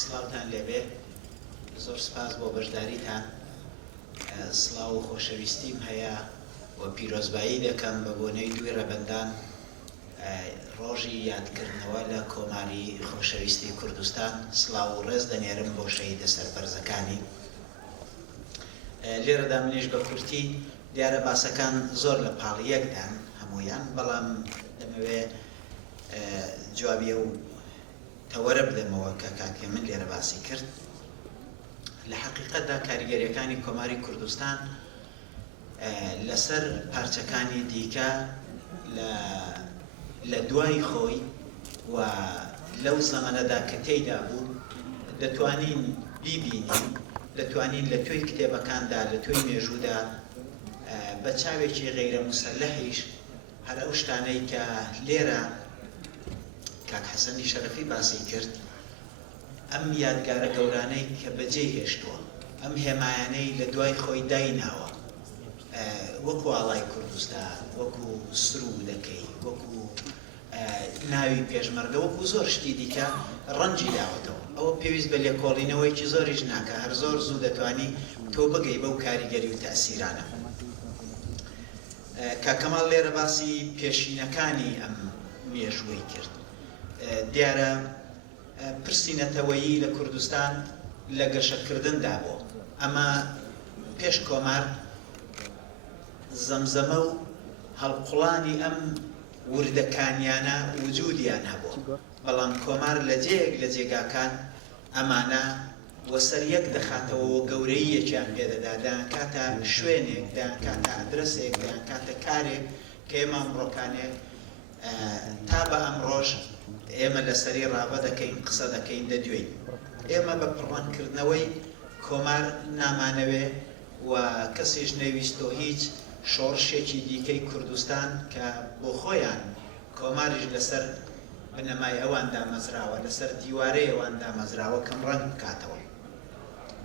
سڵاوتان لێبێ زۆر سپاس بۆ بەشداریتان سڵاو و خۆشەویستیم هەیە و پیرۆزبایی دەکەم بە بۆنەی دوی ڕەبەندان ڕۆژی یادکردنەوە لە کۆماری خۆشەویستی کوردستان سڵاو و ڕێز دەنێرم بۆ شەهیدە سەربەرزەکانی لێرەدا منیش بە کورتی دیارە باسەکان زۆر لە پاڵی یەکدان هەموویان بەڵام دەمەوێت جوابیە و تەوەرە بدەمەوە کە کاکێ من لێرە باسی کرد لە حەقیقەتدا کاریگەریەکانی کۆماری کوردستان لەسەر پارچەکانی دیکە لە دوای خۆی و لەو زەمانەدا کە تێیدا بوو دەتوانین بیبینین دەتوانین لە توێی کتێبەکاندا لە توێی مێژوودا بە چاوێکی غەیرە موسەلەحیش هەر ئەو شتانەی کە لێرە کاک حەسەنی شەرەفی باسی کرد ئەم یادگارە گەورانەی کە بەجێ هێشتووە ئەم هێمایانەی لە دوای خۆی دایناوە وەکو ئاڵای کوردستان وەکو سرودەکەی وەکو ناوی پێشمەرگە وەکو زۆر شتی دیکە ڕەنجی داوەتەوە ئەوە پێویست بە لێکۆڵینەوەیکی زۆریش ناکە هەر زۆر زوو دەتوانی تۆ بگەی بەو کاریگەری و تەئسیرانە کاکەماڵ لێرە باسی پێشینەکانی ئەم مێژووی کرد دیارە پرسینەتەوەیی لە کوردستان لە گەشەکردندا بوو ئەمە پێش کۆمار زەمزەمە و هەڵقوڵانی ئەم وردەکانیانە وجودیان هەبوو بەڵام کۆمار لە جێیەک لە جێگاکان ئەمانە وەسەر یەک دەخاتەوە و گەورەیەکیان پێدەدا دایان کاتە شوێنێک دایان کاتە ئەدرەسێک دایان کاتە کارێک کە ئێمە ئەمڕۆکانێک تا بە ئەمڕۆژ ئێمە لەسەری ڕابە دەکەین قسە دەکەین دەدوێین ئێمە بە پڕوانکردنەوەی کۆمار نامانەوێ و کەسیش نەویستۆ هیچ شۆڕشێکی دیکەی کوردستان کە بۆ خۆیان کۆماریش لەسەر بنەمای ئەوان دامەزراوە لەسەر دیوارەی ئەوان دامەزراوە کەم ڕەنگ بکاتەوە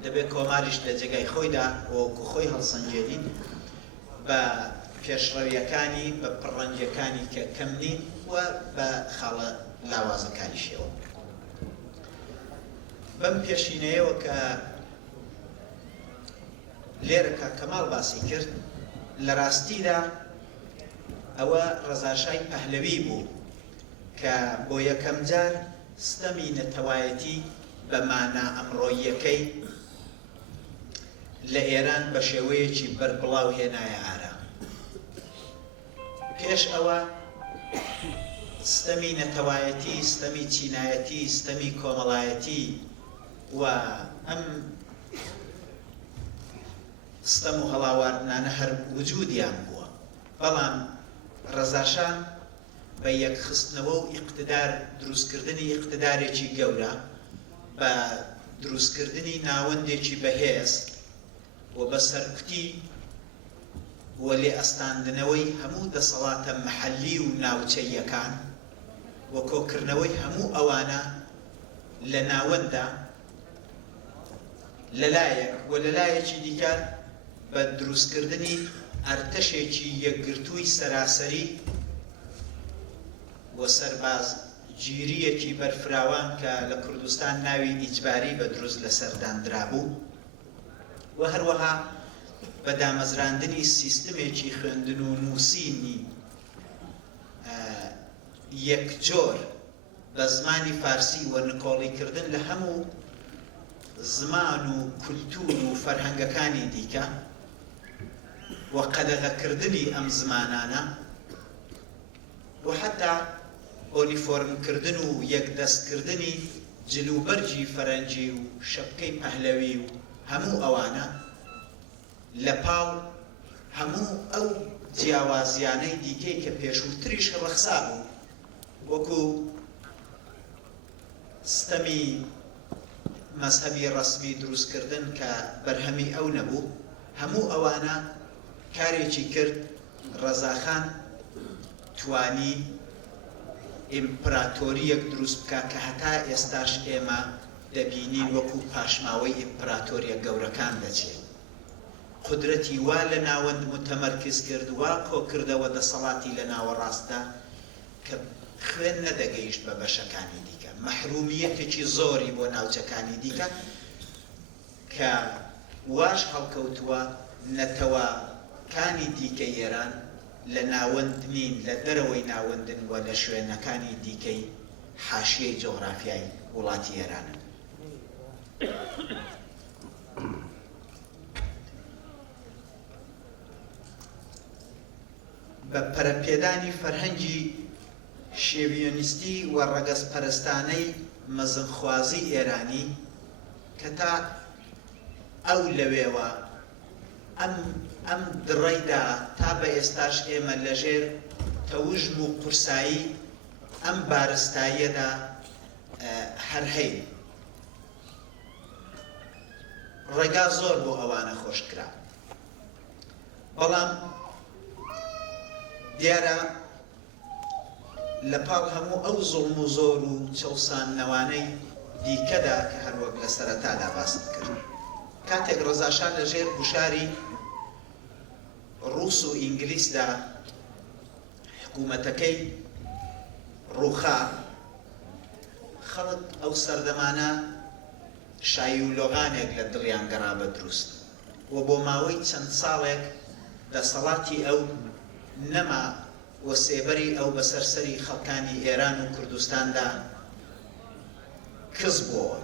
دەبێت کۆماریش لە جێگای خۆیدا وەکو خۆی هەڵسەنجێنین بە پێشڕەویەکانی بە پڕەنجەکانی کە کەم نین و بە خاڵە لاوازەکانیشەوە بەم پێشینەیەوە کە لێرە کاکەماڵ باسی کرد لە ڕاستیدا ئەوە ڕەزاشای پەهلەوی بوو کە بۆ یەکەم جار ستەمی نەتەوایەتی بە مانە ئەمڕۆیەکەی لە ئێران بە شێوەیەکی بەربڵاو هێنایە ئارا پێش ئەوە ستەمی نەتەوایەتی ستەمی چینایەتی ستەمی کۆمەڵایەتی و ئەم ستەم و هەڵاواردنانە هەر وجودیان بووە بەڵام ڕەزاشان بە یەکخستنەوە و ئیقتدار دروستکردنی ئیقتدارێکی گەورە بە دروستکردنی ناوەندێکی بەهێز و بە سەرکوتی و لێ ئەستاندنەوەی هەموو دەسەڵاتە مەحەلی و ناوچەیەکان و کۆکردنەوەی هەموو ئەوانە لە ناوەندا لەلایەک و لەلایەکی دیکار بە دروستکردنی ئەرتەشێکی یەکگرتووی سەراسەری و سەرباز گیریەکی بەرفراوان کە لە کوردستان ناوی ئیجباری بە دروست لەسەردانرا بوو و هەروەها بە دامەزراندنی سیستمێکی خوێندن و نووسینی یەکجۆر بە زمانی فارسی و نکۆڵیکردن لە هەموو زمان و کولتور و فەرهەنگەکانی دیکە و قەدەغەکردنی ئەم زمانانە و حتا ئۆنیفۆرمکردن و یەکدەستکردنی جلوبەرجی فەرەنجی و شەپکەی پەهلەوی و هەموو ئەوانە لە پاڵ هەموو ئەو جیاوازیانەی دیکەی کە پێشووتریش ڕەخسا بوو وەکو ستەمی مەزهەبی ڕەسمی دروستکردن کە بەرهەمی ئەو نەبوو هەموو ئەوانە کارێکی کرد ڕەزاخان توانی ئیمپراتۆریەک دروست بکە کە هەتا ئێستاش ئێمە دەبینین وەکو پاشماوەی ئیمپراتۆریە گەورەکان دەچێت قودرەتی وا لە ناوەند متەمەرکز کرد وا کۆکردەوە دەسەڵاتی لە ناوەڕاستدا کە خوێن نەدەگەیشت بە بەشەکانی دیکە مەحرومیەتێکی زۆری بۆ ناوچەکانی دیکە کە واش هەڵکەوتووە نەتەوەکانی دیکەی ئێران لە ناوەند نین لە دەرەوەی ناوەندن و لە شوێنەکانی دیکەی حاشیەی جۆغرافیای وڵاتی ئێرانن. بە پەرەپێدانی فەرهەنگی شێویۆنیستی و ڕەگەزپەرستانەی مەزنخوازی ئێرانی کە تا ئەو لەوێوە ئەم دڕەیدا تا بە ئێستاش ئێمە لەژێر تەوژم و قورسایی ئەم بارستاییەدا هەر هەین. ڕێگا زۆر بۆ ئەوانە خۆشکرا، بەڵام دیارە لە پاڵ هەموو ئەو زوڵم و زۆر و چەوساننەوانەی دیکەدا کە هەروەک لە سەرەتادا باست کرد، کاتێک ڕەزا شا لەژێر گوشاری ڕووس و ئینگلیسدا حکوومەتەکەی ڕووخا، خەڵک ئەو سەردەمانە شایی و لۆغانێک لە دڵیان گەڕا بە دروست و بۆ ماوەی چەند ساڵێک دەسەڵاتی ئەو نەما و سێبەری ئەو بەسەرسەری خەڵکانی ئێران و کوردستاندا کەس بووە.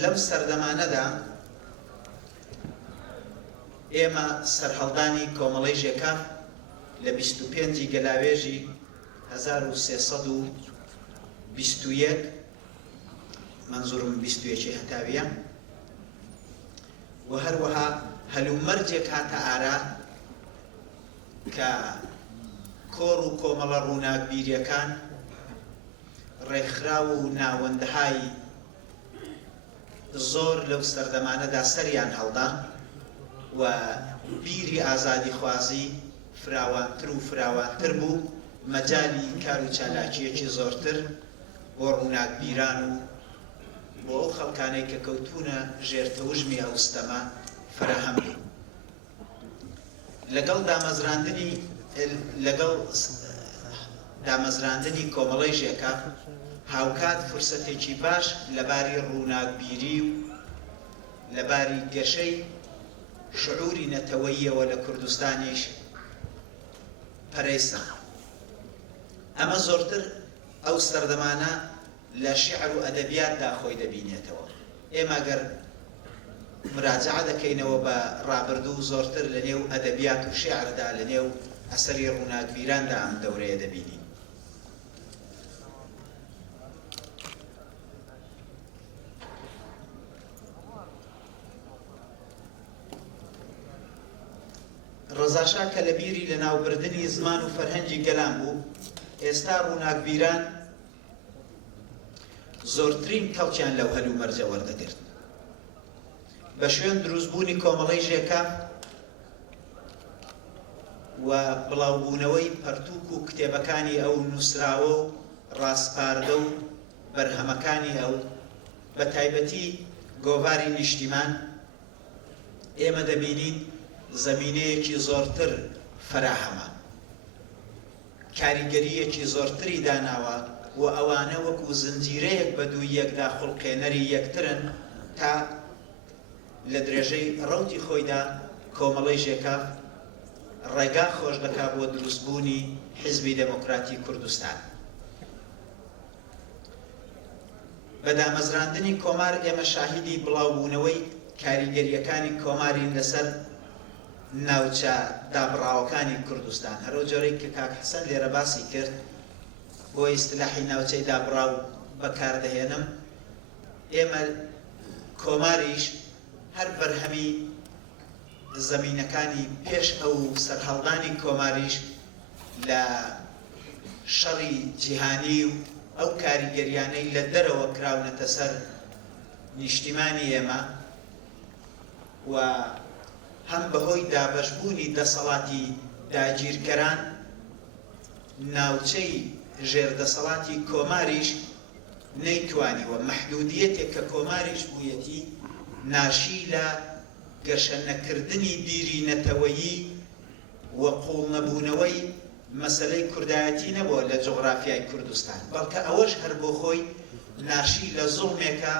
لەم سەردەمانەدا ئێمە سەرهەڵدانی کۆمەڵەی ژێکاف لە 25 گەلاوێژی 1321 منزورم 21 هەتاویە و هەروەها هەلومەرجێک هاتە ئارا کە کۆڕ و کۆمەڵە ڕووناکبیریەکان ڕێکخراو و ناوەندەهای زۆر لەو سەردەمانەدا سەریان هەڵدا و بیری ئازادی خوازی فراوانتر و فراوانتر بوو، مەجالی کار و چالاکیەکی زۆرتر بۆ ڕووناکبیران و بۆ ئەو خەڵکانەی کە کەوتونە ژێر تەوژمی ئەوستەما فراهەم بوو. لەگەڵ دامەزراندنی کۆمەڵەی ژێکاف هاوکات فرسەتێکی باش لەباری ڕووناکبیری و لەباری گەشەی شعوری نەتەوەییەوە لە کوردستانیش پەرەیسە. ئەمە زۆرتر ئەو سەردەمانە لە شیعر و ئەدەبیاتدا خۆی دەبینێتەوە. ئێمە گەر مراجعە دەکەینەوە بە ڕابردوو زۆرتر لە نێو ئەدەبیات و شیعردا لە نێو ئەسەری ڕووناکبیراندا ئەم دەورەیە دەبینین. ڕەزا شا کە لە بیری لە ناوبردنی زمان و فەرهەنگی گەلان بوو، ئێستا ڕووناکبیران زۆرترین کەڵکیان لەو هەلومەرجە وەردەگرت. بە شوێن دروستبوونی کۆمەڵەی ژێکاف و بڵاوبوونەوەی پەرتووک و کتێبەکانی ئەو نووسراوە و ڕاستپاردە و بەرهەمەکانی ئەو بە تایبەتی گۆڤاری نیشتیمان، ئێمە دەبینین زەمینەیەکی زۆرتر فراهەمە، کاریگەریەکی زۆرتری داناوە و ئەوانە وەکو زنجیرەیەک بە دوو یەکدا خوڵقێنەری یەکترن تا لە درێژەی ڕەوتی خۆیدا کۆمەڵەی ژێکاف ڕێگا خۆش دەکا بۆ دروستبوونی حیزبی دەموکراتی کوردستان. بە دامەزراندنی کۆمار ئێمە شاهیدی بڵاوبوونەوەی کاریگەریەکانی کۆمارین لەسەر ناوچە دابڕاوەکانی کوردستان. هەرو جۆرەی کە کاک حەسەن لێرە باسی کرد بۆ ئیستلاحی ناوچەی دابڕاو بەکاردەهێنم، ئێمە کۆماریش هەر بەرهەمی زەمینەکانی پێش ئەو سەرهەڵدانی کۆماریش لە شەڕی جیهانی و ئەو کاریگەریانەی لە دەرەوە کراونەتە سەر نیشتیمانی ئێمە و هەم بەهۆی دابەشبوونی دەسەڵاتی داگیرکەران ناوچەی ژێردەسەڵاتی کۆماریش نەیتوانیوە مەحدودیەتێک کە کۆماریش بوویەتی ناشی لە گەشە نەکردنی بیری نەتەوەیی و قوڵ نەبوونەوەی مەسەلەی کوردایەتی نەبووە لە جوغرافیای کوردستان، بەڵکە ئەوەش هەر بۆ خۆی ناشی لە زوڵمێکە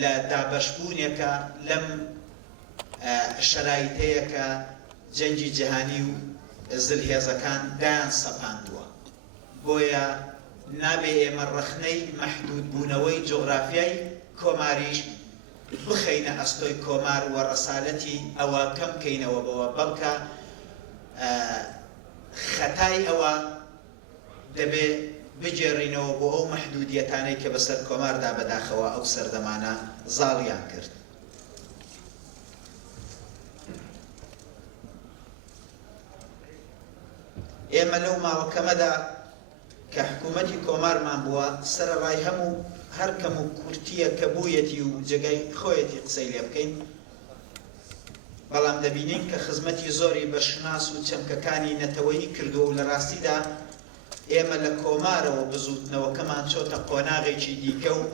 لە دابەشبوونێکە لەم شەرایتەیەکە جەنگی جیهانی و زلهێزەکان دایان سەپاندووە. بۆیە نابێ ئێمە ڕەخنەی مەحدودبوونەوەی جۆغرافیای کۆماریش بخەینە ئەستۆی کۆمار و ڕەسالەتی ئەوە کەم بکەینەوە بەوە، بەڵکە خەتای ئەوە دەبێ بجێڕینەوە بۆ ئەو مەحدودیەتانەی کە بەسەر کۆماردا بەداخەوە ئەو سەردەمانە زاڵیان کرد. ئێمە لەو ماوەکەمەدا کە حکوومەتی کۆمارمان بووە سەرەڕای هەموو هەر کەم و کورتیە کە بوویەتی و جێگای خۆیەتی قسەی لێ بکەین، بەڵام دەبینین کە خزمەتی زۆری بەشناس و چەمکەکانی نەتەوەیی کردووە و لە ڕاستیدا ئێمە لە کۆمارەوە بزوتنەوەکەمان چۆتە قۆناغێکی دیکە و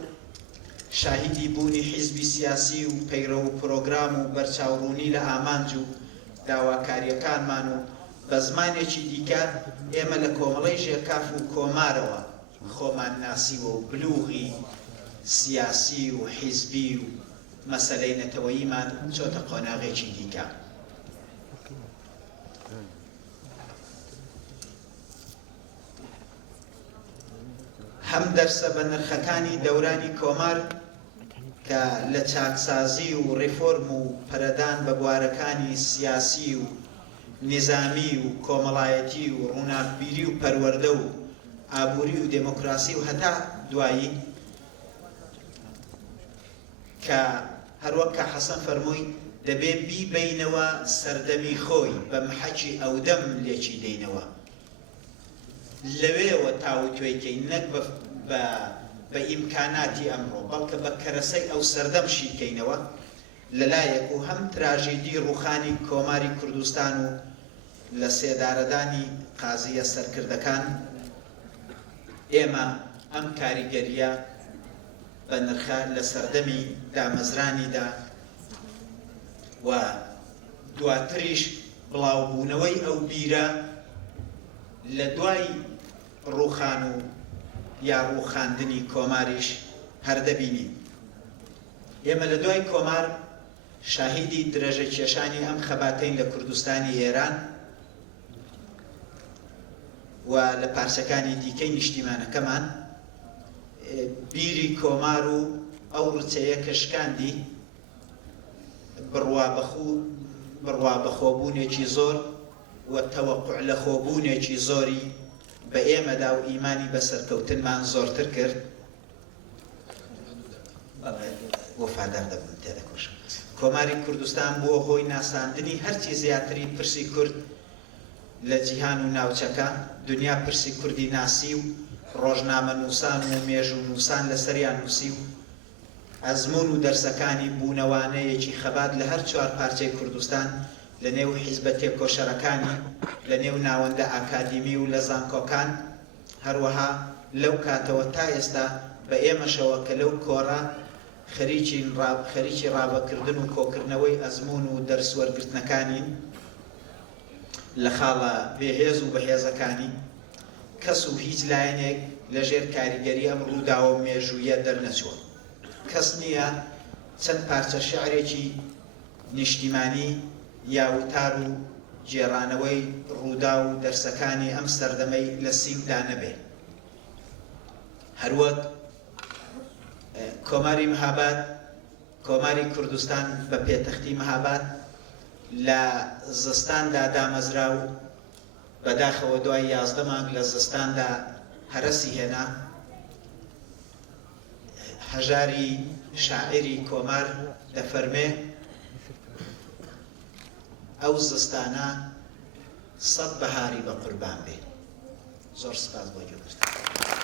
شاهیدی بوونی حیزبی سیاسی و پەیرە و پرۆگرام و بەرچاوڕوونی لە ئامانج و داواکاریەکانمان و بە زمانێکی دیکە ئێمە لە کۆمەڵەی ژێرکاف و کۆمارەوە خۆمان ناسیوە و بلوغی سیاسی و حیزبی و مەسەلەی نەتەوەییمان چۆتە قۆناغێکی دیکە. هەم دەرسە بە نرخەکانی دەورانی کۆمار کە لە چاکسازی و ڕیفۆرم و پەرەدان بە بوارەکانی سیاسی و نظامی و کۆمەڵایەتی و ڕووناکبیری و پەروەردە و ئابووری و دموکراسی و هەتا دوایی کە هەروەک کە حەسەن فەرمووی دەبێ بیبینەوە سەردەمی خۆی بە محەکی ئەودەم لێکی دەینەوە، لەوێوە تاوتوێکەی نەک بە ئیمکاناتی ئەمڕۆ بەڵکە بە کەرەسەی ئەو سەردەمشی بکەینەوە لەلایەک و هەم تراژێدی ڕووخانی کۆماری کوردستان و لە سێدارەدانی قازیە سەرکردەکان ئێمە ئەم کاریگەریە بە نرخە لە سەردەمی دامەزرانیدا و دواتریش بڵاوبوونەوەی ئەو بیرە لە دوای ڕووخان و یا ڕووخاندنی کۆماریش هەردەبینین. ئێمە لە دوای کۆمار شاهیدی درەژە کێشانی ئەم خەباتەین لە کوردستانی ئێران و لە پارچەکانی دیکەی نیشتیمانەکەمان بیری کۆمار و ئەو ڕچەیە کەشکاندی بڕوا بەخۆبوونێکی زۆر و تەوەقع لە خۆبوونێکی زۆری بە ئێمەدا و ئیمانی بەسەرکەوتنمان زۆرتر کرد. وەفادار دەبن تێدەکۆشم. کۆماری کوردستان بووە هۆی ناساندنی هەرچی زیاتری پرسی کورد لە جیهان و ناوچەکە. دنیا پرسی کوردی ناسی و ڕۆژنامە نووسان و مێژوو نووسان لەسەریان نووسی و ئەزمون و دەرسەکانی بوونەوانەیەکی خەبات لە هەر چوار پارچەی کوردستان لە نێو حیزبە تێکۆشەرەکانی، لە نێو ناوەندە ئاکادیمی و لە زانکۆکان، هەروەها لەو کاتەوە تا ئێستا بە ئێمەشەوە کە لەو کۆڕە خەریکی ڕابەکردن و کۆکردنەوەی ئەزمون و دەرسوەرگرتنەکانین لە خاڵە بێهێز و بەهێزەکانی. کەس و هیچ لایەنێک لە ژێر کاریگەری ئەم ڕووداوە مێژوویە دەرنەچووە. کەس نییە چەند پارچە شیعرێکی نیشتیمانی یا وتار و جێڕانەوەی ڕوودا و دەرسەکانی ئەم سەردەمەی لە سینگدا نەبێ. هەروەک کۆماری مەهاباد، کۆماری کوردستان بە پێتەختی مەهاباد لە زستاندا دامەزرا و بەداخەوە دوای 11 مانگ لە زستاندا هەرەسی هێنا. هەژاری شاعری کۆمار دەفەرمێ ئەو زستانە 100 بەهاری بە قوربان بێ. زۆر سپاس بۆ گوێگرتن.